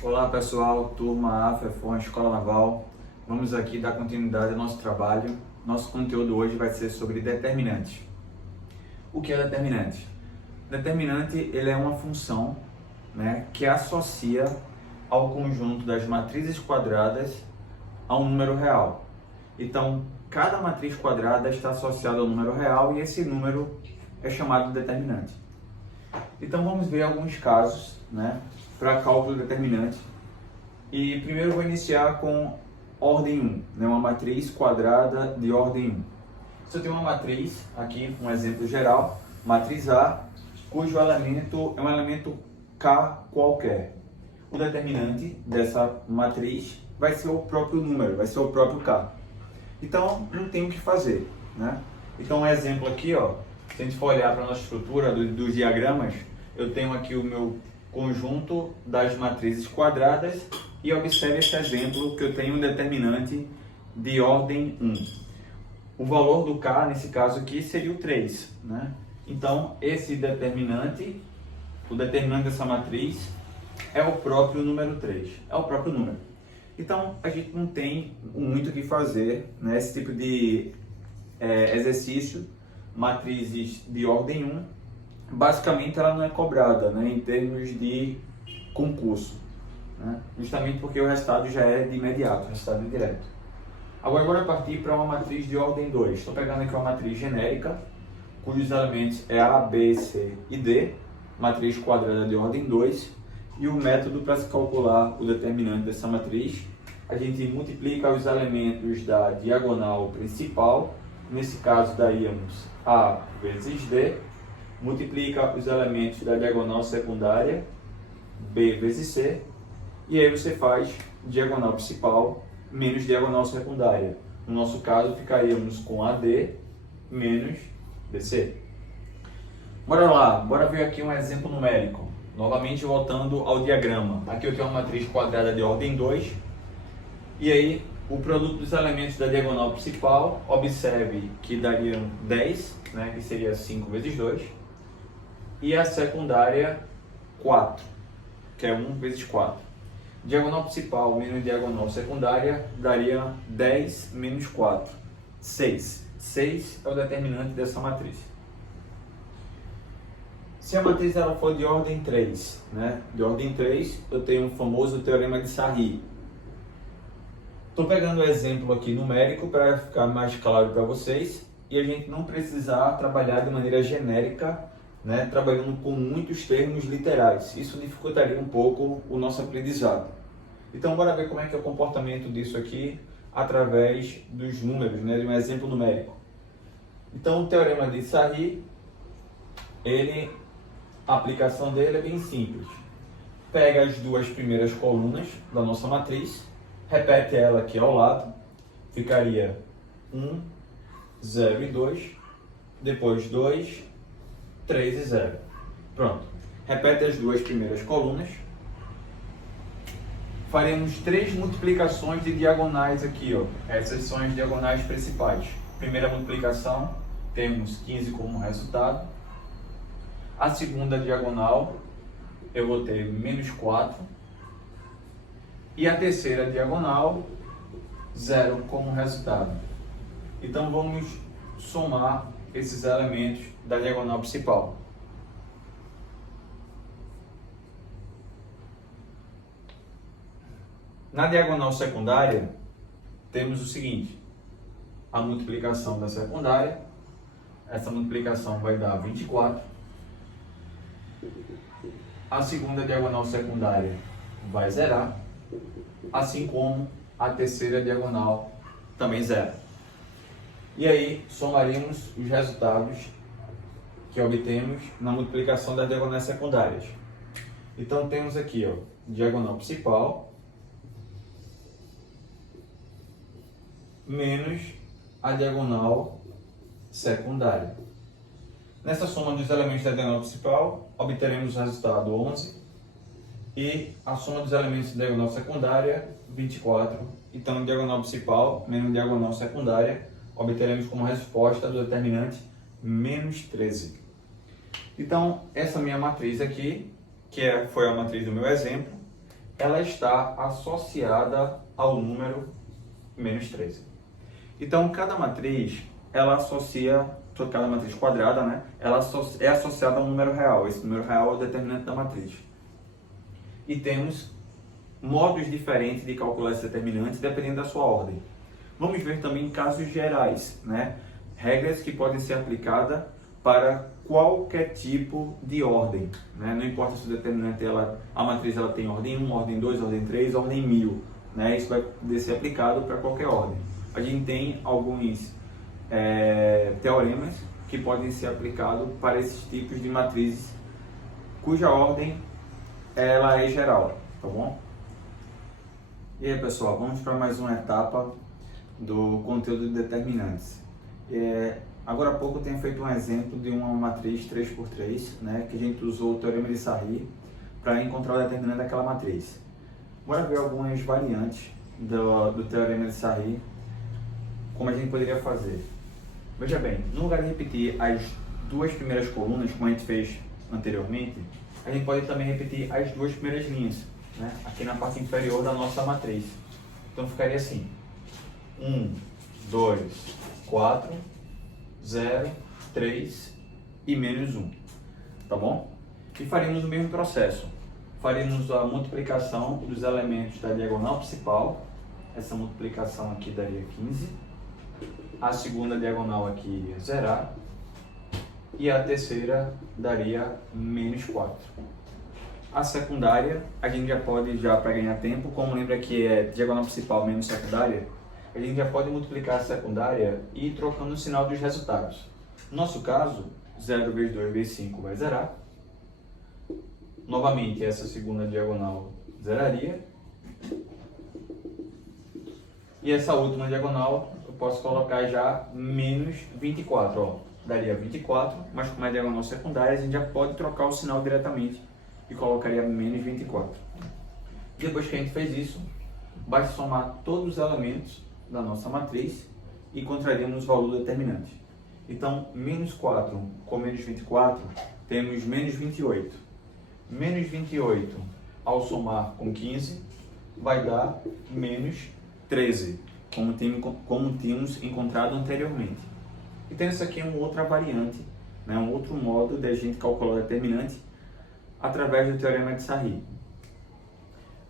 Olá pessoal, turma AFEFON, Escola Naval. Vamos aqui dar continuidade ao nosso trabalho. Nosso conteúdo hoje vai ser sobre determinantes. O que é determinante? Determinante ele é uma função, que associa ao conjunto das matrizes quadradas a um número real. Então, cada matriz quadrada está associada ao número real e esse número é chamado de determinante. Então vamos ver alguns casos, para cálculo determinante. E primeiro eu vou iniciar com ordem 1, uma matriz quadrada de ordem 1. Se eu tenho uma matriz, aqui um exemplo geral, matriz A, cujo elemento é um elemento K qualquer. O determinante dessa matriz vai ser o próprio número, vai ser o próprio K. Então não tem o que fazer, Então um exemplo aqui, se a gente for olhar para a nossa estrutura dos diagramas, eu tenho aqui o meu conjunto das matrizes quadradas e observe esse exemplo que eu tenho um determinante de ordem 1. O valor do K, nesse caso aqui, seria o 3. Então, esse determinante, o determinante dessa matriz, é o próprio número 3. É o próprio número. Então, a gente não tem muito o que fazer, esse tipo de exercício, matrizes de ordem 1, basicamente ela não é cobrada em termos de concurso, justamente porque o resultado já é de imediato, o resultado é direto. Agora partir para uma matriz de ordem 2. Estou pegando aqui uma matriz genérica, cujos elementos é A, B, C e D, matriz quadrada de ordem 2, e o método para se calcular o determinante dessa matriz, a gente multiplica os elementos da diagonal principal, nesse caso daríamos A vezes D, multiplica os elementos da diagonal secundária, B vezes C, e aí você faz diagonal principal menos diagonal secundária. No nosso caso, ficaríamos com AD menos BC. Bora lá, bora ver aqui um exemplo numérico. Novamente voltando ao diagrama. Aqui eu tenho uma matriz quadrada de ordem 2, e aí o produto dos elementos da diagonal principal, observe que dariam 10, que seria 5 vezes 2, e a secundária 4, que é 1 vezes 4. Diagonal principal menos diagonal secundária daria 10 menos 4, 6. 6 é o determinante dessa matriz. Se a matriz ela for de ordem 3, de ordem 3, eu tenho o famoso teorema de Sarry. Estou pegando o exemplo aqui numérico para ficar mais claro para vocês e a gente não precisar trabalhar de maneira genérica, trabalhando com muitos termos literais. Isso dificultaria um pouco o nosso aprendizado. Então, bora ver como é que é o comportamento disso aqui através dos números, de um exemplo numérico. Então, o teorema de Sarry, a aplicação dele é bem simples. Pega as duas primeiras colunas da nossa matriz, repete ela aqui ao lado, ficaria 1, 0 e 2, depois 2, 3 e 0. Pronto. Repete as duas primeiras colunas. Faremos 3 multiplicações de diagonais aqui, Essas são as diagonais principais. Primeira multiplicação, temos 15 como resultado. A segunda diagonal, eu vou ter menos 4. E a terceira diagonal, 0 como resultado. Então vamos somar esses elementos da diagonal principal. Na diagonal secundária, temos o seguinte: a multiplicação da secundária, essa multiplicação vai dar 24. A segunda diagonal secundária vai zerar, assim como a terceira diagonal também zera. E aí somaremos os resultados que obtemos na multiplicação das diagonais secundárias. Então temos aqui, diagonal principal menos a diagonal secundária. Nessa soma dos elementos da diagonal principal, obteremos o resultado 11 e a soma dos elementos da diagonal secundária, 24. Então, diagonal principal menos diagonal secundária, obteremos como resposta do determinante menos 13. Então, essa minha matriz aqui, foi a matriz do meu exemplo, ela está associada ao número menos 13. Então, cada matriz, ela associa, cada matriz quadrada, né? Ela é associada a um número real. Esse número real é o determinante da matriz. E temos modos diferentes de calcular esse determinante dependendo da sua ordem. Vamos ver também casos gerais, né? Regras que podem ser aplicadas para qualquer tipo de ordem, né? Não importa se o determinante, a matriz ela tem ordem 1, ordem 2, ordem 3, ordem 1000, né? Isso vai poder ser aplicado para qualquer ordem. A gente tem alguns teoremas que podem ser aplicados para esses tipos de matrizes cuja ordem ela é geral, tá bom? E aí, pessoal, vamos para mais uma etapa do conteúdo de determinantes. Agora há pouco eu tenho feito um exemplo de uma matriz 3x3, né, que a gente usou o teorema de Sarri para encontrar o determinante daquela matriz. Bora ver algumas variantes do teorema de Sarri, como a gente poderia fazer. Veja bem, no lugar de repetir as duas primeiras colunas, como a gente fez anteriormente, a gente pode também repetir as duas primeiras linhas, né, aqui na parte inferior da nossa matriz. Então ficaria assim: 1, 2, 4, 0, 3 e menos 1, tá bom? E faríamos o mesmo processo. Faríamos a multiplicação dos elementos da diagonal principal. Essa multiplicação aqui daria 15. A segunda diagonal aqui iria zerar. E a terceira daria menos 4. A secundária, a gente já pode, para ganhar tempo, como lembra que é diagonal principal menos secundária, a gente já pode multiplicar a secundária e ir trocando o sinal dos resultados. No nosso caso, 0 vezes 2 vezes 5 vai zerar. Novamente, essa segunda diagonal zeraria. E essa última diagonal, eu posso colocar já menos 24. Ó. Daria 24, mas como é diagonal secundária, a gente já pode trocar o sinal diretamente e colocaria menos 24. Depois que a gente fez isso, basta somar todos os elementos da nossa matriz e encontraríamos o valor determinante. Então, menos 4 com menos 24, temos menos 28. Menos 28, ao somar com 15, vai dar menos 13, como tínhamos encontrado anteriormente. Então, essa aqui é uma outra variante, né, um outro modo de a gente calcular o determinante através do teorema de Sarri.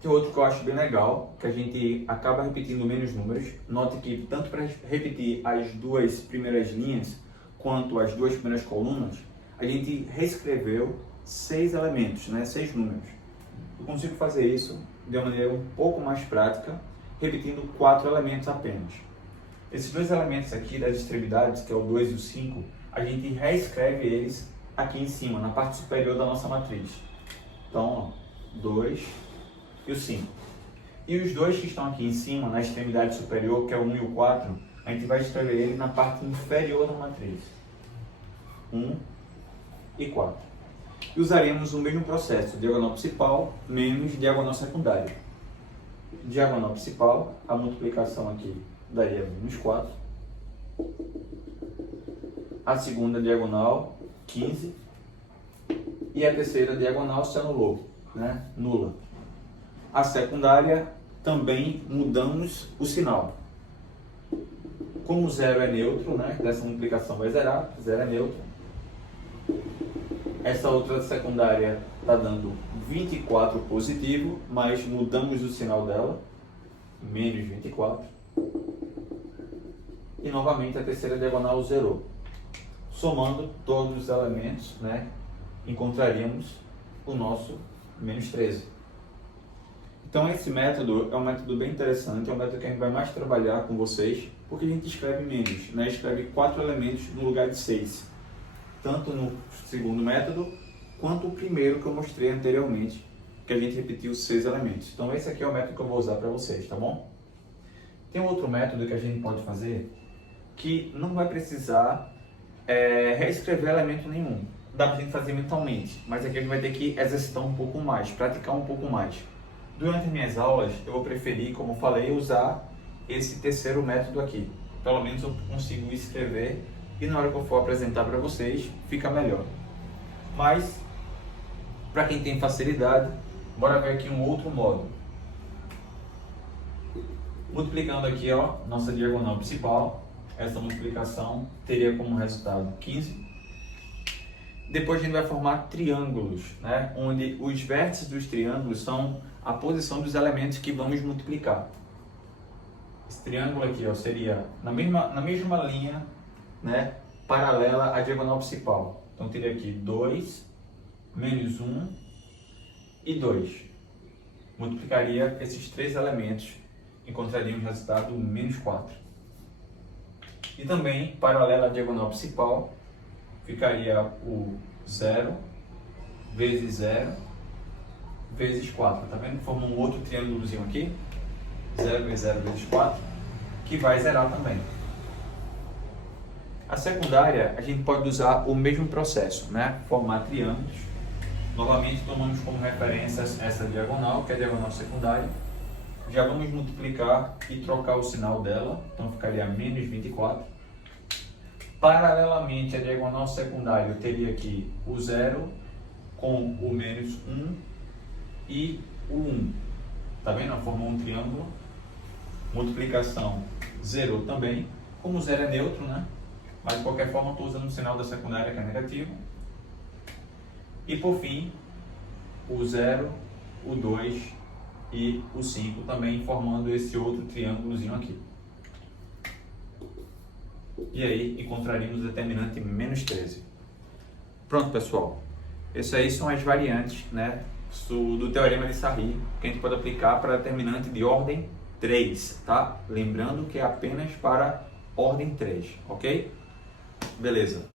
Tem outro que eu acho bem legal, que a gente acaba repetindo menos números. Note que tanto para repetir as duas primeiras linhas, quanto as duas primeiras colunas, a gente reescreveu 6 elementos, né? 6 números. Eu consigo fazer isso de uma maneira um pouco mais prática, repetindo 4 elementos apenas. Esses dois elementos aqui das extremidades, que é o 2 e o 5, a gente reescreve eles aqui em cima, na parte superior da nossa matriz. Então, 2 e o 5. E os dois que estão aqui em cima, na extremidade superior, que é o 1 e o 4, a gente vai escrever ele na parte inferior da matriz. 1 e 4. E usaremos o mesmo processo, diagonal principal menos diagonal secundária. Diagonal principal, a multiplicação aqui daria menos 4. A segunda diagonal, 15. E a terceira diagonal se anulou, né? Nula. A secundária, também mudamos o sinal. Como 0 é neutro, né? Dessa multiplicação vai zerar, 0 é neutro. Essa outra secundária está dando 24 positivo, mas mudamos o sinal dela, menos 24. E novamente a terceira diagonal zerou. Somando todos os elementos, né, encontraríamos o nosso menos 13. Então esse método é um método bem interessante, é um método que a gente vai mais trabalhar com vocês, porque a gente escreve menos, né? Escreve 4 elementos no lugar de 6. Tanto no segundo método, quanto o primeiro que eu mostrei anteriormente, que a gente repetiu 6 elementos. Então esse aqui é o método que eu vou usar para vocês, tá bom? Tem um outro método que a gente pode fazer, que não vai precisar reescrever elemento nenhum. Dá para a gente fazer mentalmente, mas aqui a gente vai ter que exercitar um pouco mais, praticar um pouco mais. Durante as minhas aulas, eu vou preferir, como eu falei, usar esse terceiro método aqui. Pelo menos eu consigo escrever e na hora que eu for apresentar para vocês, fica melhor. Mas, para quem tem facilidade, Bora ver aqui um outro modo. Multiplicando aqui, ó, nossa diagonal principal, essa multiplicação teria como resultado 15. Depois a gente vai formar triângulos, né? Onde os vértices dos triângulos são a posição dos elementos que vamos multiplicar. Esse triângulo aqui, ó, seria na mesma linha, né, paralela à diagonal principal. Então teria aqui 2, menos 1 e 2. Multiplicaria esses três elementos, encontraríamos o resultado menos 4. E também, paralela à diagonal principal, ficaria o 0 vezes 0 vezes 4. Tá vendo? Forma um outro triângulozinho aqui. 0 vezes 0 vezes 4, que vai zerar também. A secundária, a gente pode usar o mesmo processo, né? Formar triângulos. Novamente, tomamos como referência essa diagonal, que é a diagonal secundária. Já vamos multiplicar e trocar o sinal dela, então ficaria menos 24. Paralelamente à diagonal secundária, eu teria aqui o 0 com o menos 1 e o 1. Tá vendo? Formou um triângulo. Multiplicação zerou também. Como o 0 é neutro, né? Mas de qualquer forma, estou usando o sinal da secundária, que é negativo. E por fim, o 0, o 2 e o 5 também, formando esse outro triângulozinho aqui. E aí encontraríamos o determinante menos 13. Pronto, pessoal. Essas aí são as variantes, né, do teorema de Sarri, que a gente pode aplicar para determinante de ordem 3, tá? Lembrando que é apenas para ordem 3, ok? Beleza.